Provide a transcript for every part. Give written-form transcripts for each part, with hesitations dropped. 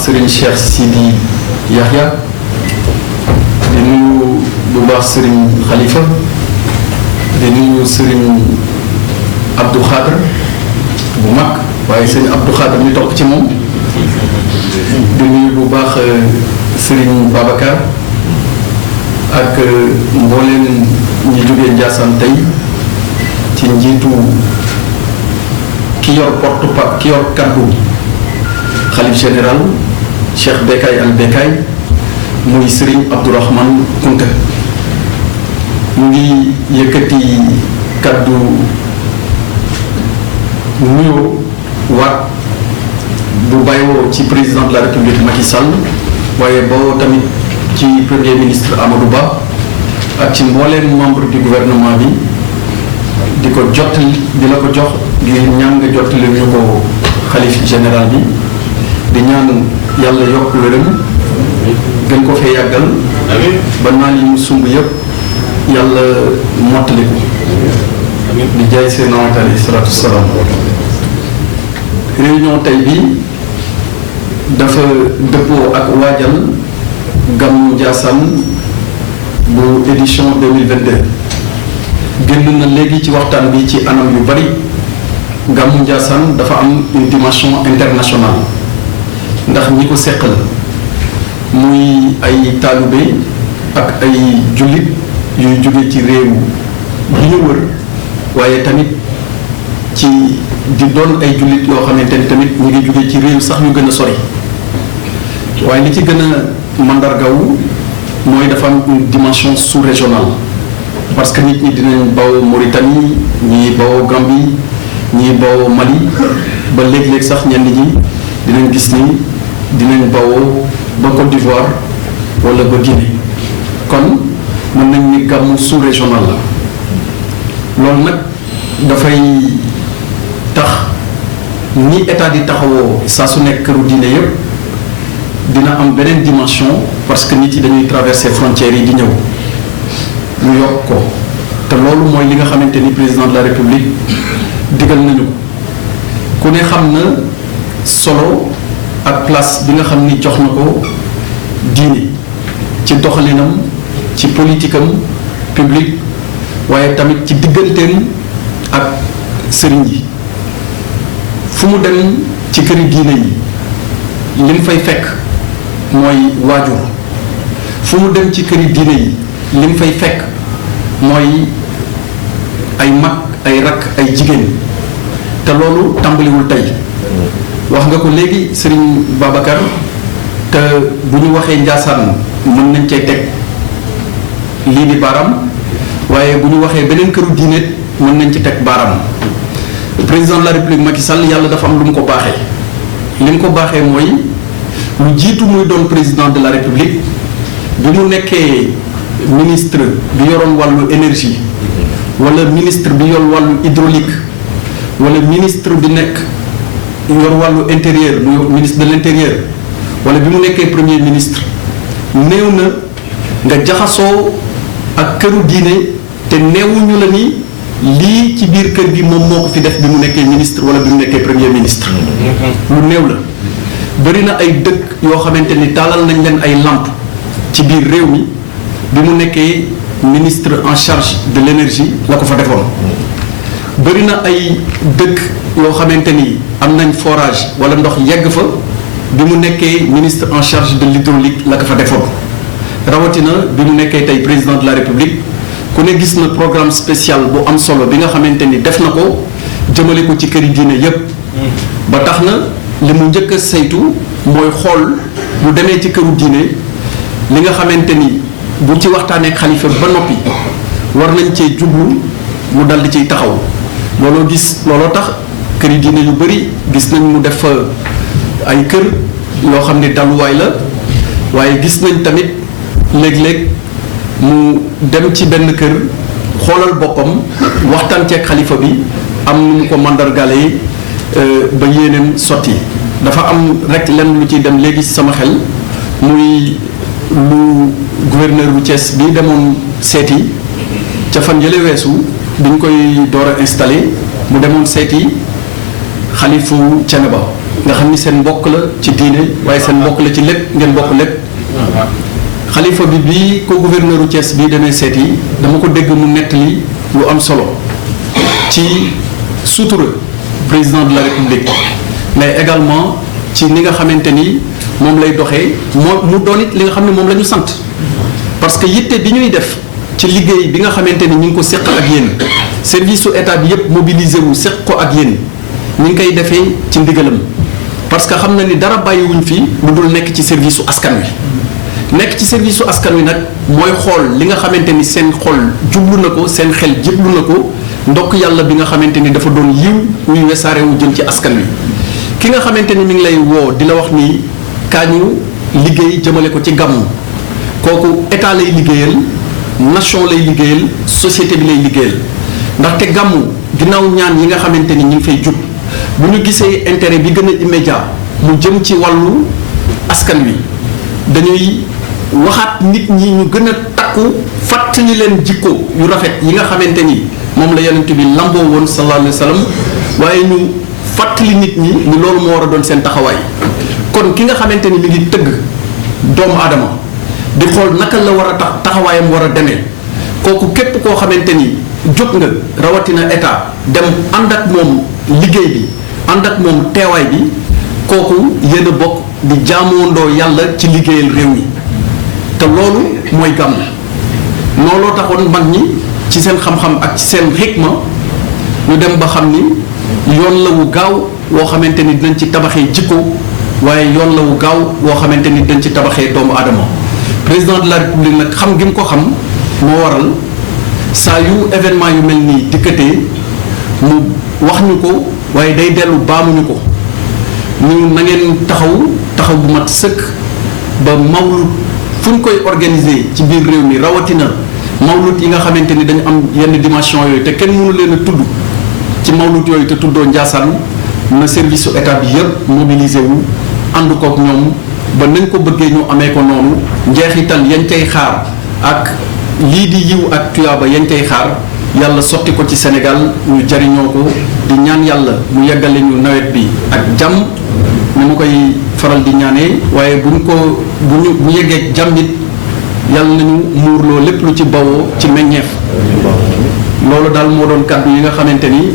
Serigne Cheikh Sidi Yahya di nuyu bu baax Serigne Khalifa di nuyu Serigne Abdou Khadr bu mag waaye Serigne Abdou Khadr mi topp ci moom di nuyu bu baax Serigne Babacar ak mbooleem ñi jógee Ndiassane tey ci njiitu ki yor kaddu xalif général Cheikh Bekay al Bekay muy Serigne Abdourahmane Kounta mu ngi yëkkati kaddu nuyoo waat bu bàyyoo ci président de la République Macky Sall waaye boo tamit ci premier ministre Amadou Ba ak ci mbooleem membre du gouvernement bi di ko jottali di la ko jox ngir ñaan nga jottali ñu ko xalif général bi di ñaan yàlla yokk wéram gën ko fee yàggal ba naan yi mu sumb yëpp yàlla mottali ko di jaay seen nawat alayhi salaatu salaam. réunion tey bi dafa dëppoo ak waajal Gammu Ndiassane bu édition 2022 génn na léegi ci waxtaan bi ci anam yu bari. Gammu Ndiassane dafa am une dimension internationale ndax ñi ko seqal muy ay taalibe ak ay jullit yuy jóge ci réew bi ñu wër waaye tamit ci di doon ay jullit yoo xamante ni tamit ñu ngi jóge ci réew sax ñu gën a sori waaye li ci gën a mandargawu mooy dafa am une dimension sous-régionale parce que nit ñi dinañ bawoo Mauritanie ñii bawoo Gambie ñii bawoo Mali ba léeg-léeg sax ñenn ñi dinañ gis ni dinañ bawoo ba Côte d'Ivoire wala ba Guinée kon mën nañ ni gàmmu sous-régional la loolu nag dafay tax ni état di taxawoo saa su nekk këru diine yëpp dina am beneen dimension parce que nit yi dañuy traverser frontières yi di ñëw ñu yokk ko te loolu mooy li nga xamante ni président de la République digal nañu ku ne xam na solo ak place bi nga xam ni jox na ko diine ci doxalinam ci politique am publique waaye tamit ci digganteem ak sëriñ yi fu mu dem ci këri diine yi li mu fay fekk mooy waajur fu mu dem ci këri diine yi li mu fay fekk mooy ay mag ay rakk ay jigéen te loolu tàmbaliwul tey wax nga ko léegi Serigne Babacar te bu ñu waxee Ndiassane mën nañ cee teg lii di baaraam waaye bu ñu waxee beneen këru diine mën nañ ci teg baaraam président de la République Macky Sall yàlla dafa am lu mu ko baaxee li mu ko baaxee mooy lu jiitu muy doon président de la République bi mu nekkee ministre bi yoroon wàllu énergie wala ministre bi yor wàllu hydraulique wala ministre bi nekk yor wàllu intérieur mu ministre de l'intérieur wala bi mu nekkee premier ministre néew na nga jaxasoo ak këru diine te neewuñu la ni lii ci biir kër gi moom moo ko fi def bi mu nekkee ministre wala bi mu nekkee premier ministre lu néew la bëri na ay dëkk yoo xamante ni taalal nañ leen ay lamp ci biir réew mi bi mu nekkee ministre en charge de l'énergie la ko fa defoon bëri na ay dëkk yoo xamante ni am nañ forage wala ndox yegg fa bi mu nekkee ministre en charge de l'hydraulique la ko fa defoon rawatina bi mu nekkee tey président de la République ku ne gis na programme spécial bu am solo bi nga xamante ni def na ko jëmale ko ci këri diine yépp ba tax na li mu njëkk a saytu mooy xool bu demee ci këru diine li nga xamante ni bu ci waxtaanee xalifa ba noppi war nañ cee jublu mu dal di ciy taxaw looloo tax këri diine yu bëri gis nañ mu def ay kër yoo xam ne daluwaay la waaye gis nañ tamit léeg-léeg mu dem ci benn kër xoolal boppam waxtaan ceeg xalifa bi am nu mu ko mandargale ba yéeneen sotti dafa am rek lenn lu ciy dem léegi sama xel muy lu gouverneur bu Thiès bi demoon seeti ca fan yële weesu biñ koy door a installé mu demoon seeti xalifu Thiénaba nga xam ni seen mbokk la ci diine waaye seen mbokk la ci lépp ngeen bokk lépp xalifa bi ko gouverneur u Thiès bii demee seet yi dama ko dégg mu nettali lu am solo ci sutura président de la République mais également ci ni nga xamante ni moom lay doxee mu doon it li nga xam ne moom la ñu sant parce que yitte bi ñuy def ci liggéey bi nga xamante ni ñu ngi ko seq ak yéen service su état bi yëpp mobilisé wu seq ko ak yéen ñu ngi koy defee ci ndigalam parce que xam na ni dara bàyyiwuñ fi lu dul nekk ci service su askan wi nekk ci service su askan wi nag mooy xool li nga xamante ni seen xol jublu na ko seen xel jublu na ko ndokk yàlla bi nga xamante ni dafa doon yiw ñuy wesaare wu jëm ci askan wi ki nga xamante ni mi ngi lay woo di la wax ni kaañu liggéey jëmale ko ci gàmmu kooku état lay liggéeyal nation lay liggéeyal société bi lay liggéeyal ndaxte gàmmu ginnaaw ñaan yi nga xamante ni ñu ngi fay jub bu ñu gisee intérêt bi gën a immédiat mu jëm ci wàllu askan wi dañuy waxaat nit ñi ñu gën a takku fàttali leen jikko yu rafet yi nga xamante ni moom la yonent bi lamboo woon sallallahu alayhi wa sallam waaye ñu fàttali nit ñi ni loolu moo war a doon seen taxawaay kon ki nga xamante ni mi ngi tëgg doomu aadama di xool naka la war a taxawaayam war a demee kooku képp koo xamante ni jóg nga rawatina état dem ànd ak moom liggéey bi ànd ak moom teewaay bi kooku yéen a bokk di jaamoondoo yàlla ci liggéeyal réew mi te loolu mooy gàmm looloo taxoon mag ñi ci seen xam-xam ak ci seen xikma ñu dem ba xam ni yoon la wu gaaw woo xamante ni dinañ ci tabaxee jikko waaye yoon la wu gaaw woo xamante ni dañ ci tabaxee doomu aadama président de la république nag xam gi mu ko xam moo waral saa yu événement yu mel nii dikkatee mu wax ñu ko waaye day dellu baamuñu ko ñu na ngeen taxaw bu mat sëkk ba mawlud fu ñu koy organiser ci biir réew mi rawatina mawlud yi nga xamante ni dañu am yenn dimension yooyu te kenn mënu leen a tudd ci mawlud yooyu te tuddoo Ndiassane na service su état bi yëpp mobilisé wu ànd kook ñoom ba nañ ko bëggee ñu amee ko noonu njeexital yañ cay xaar ak lii di yiw ak tuyaaba yañ cay xaar yàlla sotti ko ci Sénégal ñu jariñoo ko di ñaan yàlla mu yeggale ñu nawet bi ak jàmm ni ma koy faral di ñaanee waaye bu ñu yeggee jàmm it yàlla nañu muurloo lépp lu ci bawoo ci meññeef loolu daal moo doon kàddu yi nga xamante ni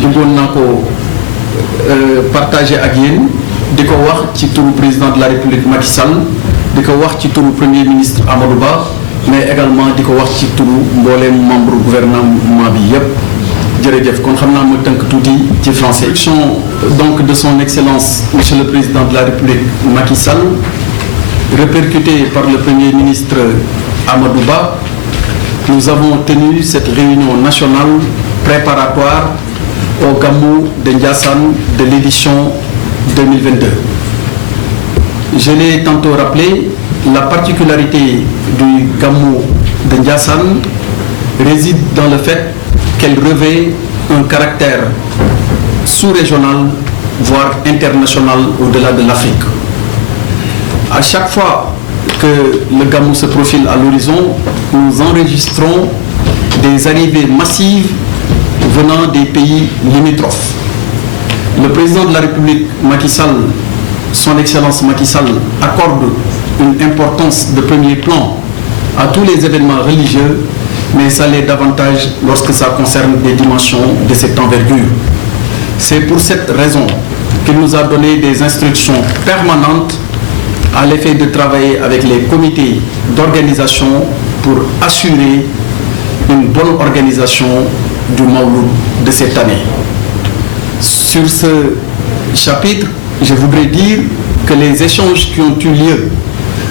bëggoon naa ko partager ak yéen di ko wax ci turu président de la République Macky Sall di ko wax ci turu premier ministre Amadou Ba mais également di ko wax ci turu mbooleem membre gouvernement bi yépp jërëjëf kon xam naa ma tënk tuuti ci français. Donc de son excellence monsieur le président de la République Macky Sall répercuté par le premier ministre Amadou Ba, nous avons tenu cette réunion nationale préparatoire au Gamou de Ndiassane de l'édition 2022. Je l'ai tantôt rappelé, la particularité du Gamou de Ndiassane réside dans le fait qu'elle revêt un caractère sous-régional, voire international au-delà de l'Afrique. À chaque fois que le Gamou se profile à l'horizon, nous enregistrons des arrivées massives venant des pays limitrophes. Le président de la République, Macky Sall, son Excellence Macky Sall, accorde une importance de premier plan à tous les événements religieux, mais ça l'est davantage lorsque ça concerne des dimensions de cette envergure. C'est pour cette raison qu'il nous a donné des instructions permanentes à l'effet de travailler avec les comités d'organisation pour assurer une bonne organisation du Mawlud de cette année. Sur ce chapitre, je voudrais dire que les échanges qui ont eu lieu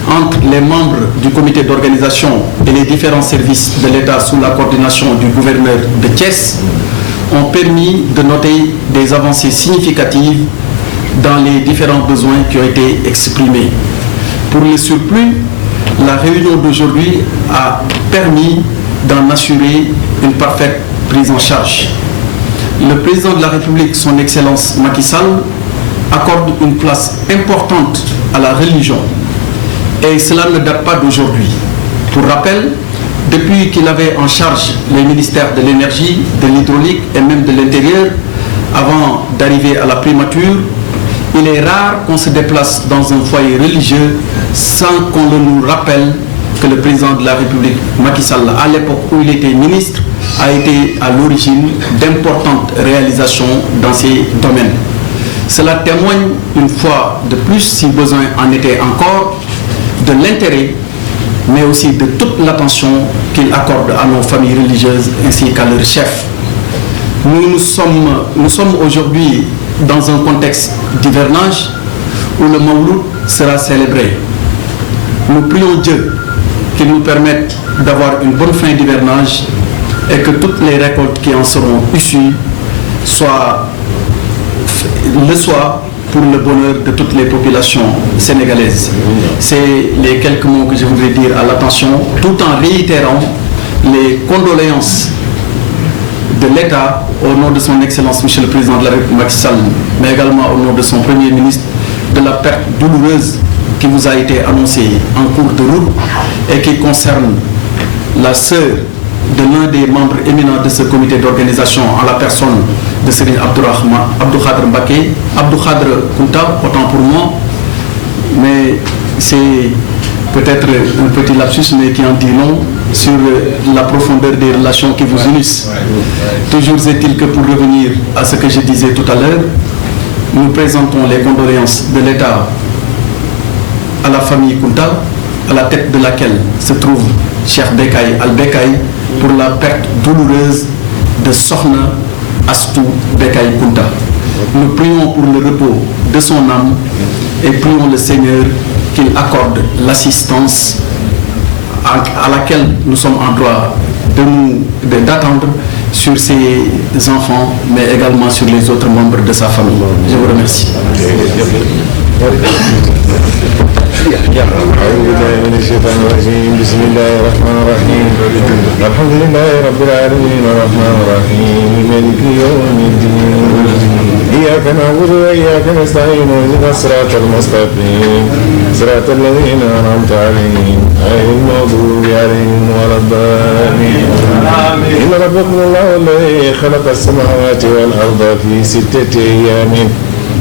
entre les membres du comité d'organisation et les différents services de l'État sous la coordination du gouverneur de Thiès ont permis de noter des avancées significatives dans les différents besoins qui ont été exprimés. Pour le surplus, la réunion d'aujourd'hui a permis d'en assurer une parfaite prise en charge. Le président de la République, son Excellence Macky Sall, accorde une place importante à la religion. Et cela ne date pas d'aujourd'hui. Pour rappel, depuis qu'il avait en charge les ministères de l'énergie, de l'hydraulique et même de l'intérieur, avant d'arriver à la primature, Il est rare qu'on se déplace dans un foyer religieux sans qu'on nous rappelle que le président de la République, Macky Sall, à l'époque où il était ministre, a été à l'origine d'importantes réalisations dans ces domaines. Cela témoigne une fois de plus, si besoin en était encore, de l'intérêt, mais aussi de toute l'attention qu'il accorde à nos familles religieuses ainsi qu'à leurs chefs. Nous sommes aujourd'hui dans un contexte d'hivernage où le Mawlud sera célébré. Nous prions Dieu qu'il nous permette d'avoir une bonne fin d'hivernage et que toutes les récoltes qui en seront issues soient pour le bonheur de toutes les populations sénégalaises. C'est les quelques mots que je voudrais dire à l'attention, tout en réitérant les condoléances de l'État au nom de son Excellence Monsieur le Président de la République Macky Sall, mais également au nom de son Premier ministre, de la perte douloureuse qui vous a été annoncée en cours de route et qui concerne la sœur de l'un des membres éminents de ce comité d'organisation en la personne de Serigne Abdou Khadre Mbacké, Abdou Khadre Kounta, autant pour moi, mais c'est peut-être un petit lapsus, mais qui en dit long sur la profondeur des relations qui vous unissent. Toujours est-il que pour revenir à ce que je disais tout à l'heure, nous présentons les condoléances de l'État à la famille Kounta, à la tête de laquelle se trouve Cheikh Bekay Al-Bekay, pour la perte douloureuse de Sokhna Astou Bekay Kounta. Nous prions pour le repos de son âme et prions le Seigneur qu'il accorde l'assistance à laquelle nous sommes en droit d'attendre sur ses enfants, mais également sur les autres membres de sa famille. Je vous remercie. أعوذ بالله من الشيطان الرجيم بسم الله الرحمن الرحيم الحمد لله رب العالمين الرحمن الرحيم مالك يوم الدين إياك نعبد وإياك نستعين اهدنا الصراط المستقيم صراط الذين أنعمت عليهم غير المغضوب عليهم ولا الضالين إن ربكم الله الذي خلق السماوات والأرض في 6 أيام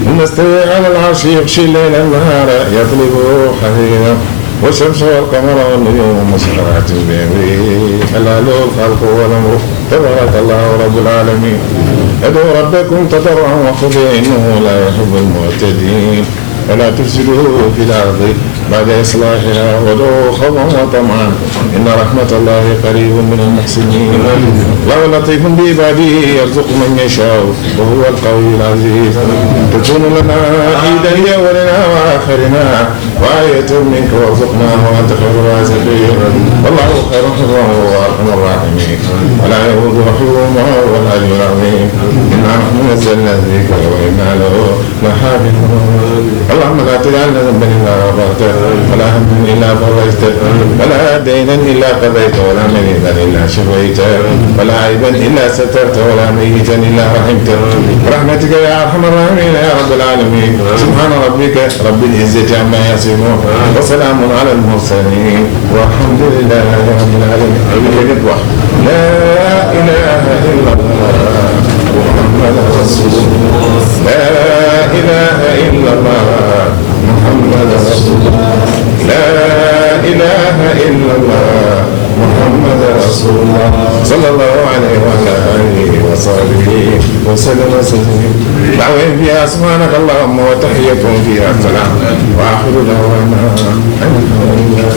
ثم استوى على العرش يغشي الليل النهار يطلبه حثيثا والشمس والقمر والنجوم مسخرات بأمره ألا له الخلق والأمر تبارك الله رب العالمين ادعوا ربكم تضرعا وخفيا إنه لا يحب المعتدين ولا تفسدوا في الأرض بعد إصلاحها وادعوه خوفا وطمعا إن رحمة الله قريب من المحسنين الله لطيف بعباده يرزق من يشاء وهو القوي العزيز تكون لنا عيدا لأولنا وآخرنا وآية منك وارزقنا وأنت خير الرازقين والله خير حفظا وأرحم الراحمين ولا يؤوده حفظهما وهو العلي العظيم إنا نحن نزلنا الذكر وإنا له لحافظون اللهم لا تجعلنا ذنبا إلا غفرته ولا هما إلا فرجته ولا دينا إلا قضيته ولا مريضا إلا شفيته ولا عيبا إلا سترته ولا ميتا إلا رحمته برحمتك يا أرحم الراحمين يا رب العالمين سبحان ربك رب العزة عما يصفون وسلام على المرسلين والحمد لله رب العالمين. لا إله إلا الله محمد رسول الله لا إله إلا الله محمد رسول الله لا إله إلا الله محمد رسول الله صلى الله عليه وعلى آله وصحبه وسلم وسلم دعوهم فيها سبحانك اللهم وتحيتهم فيها السلام وآخر دعوانا الحمد لله.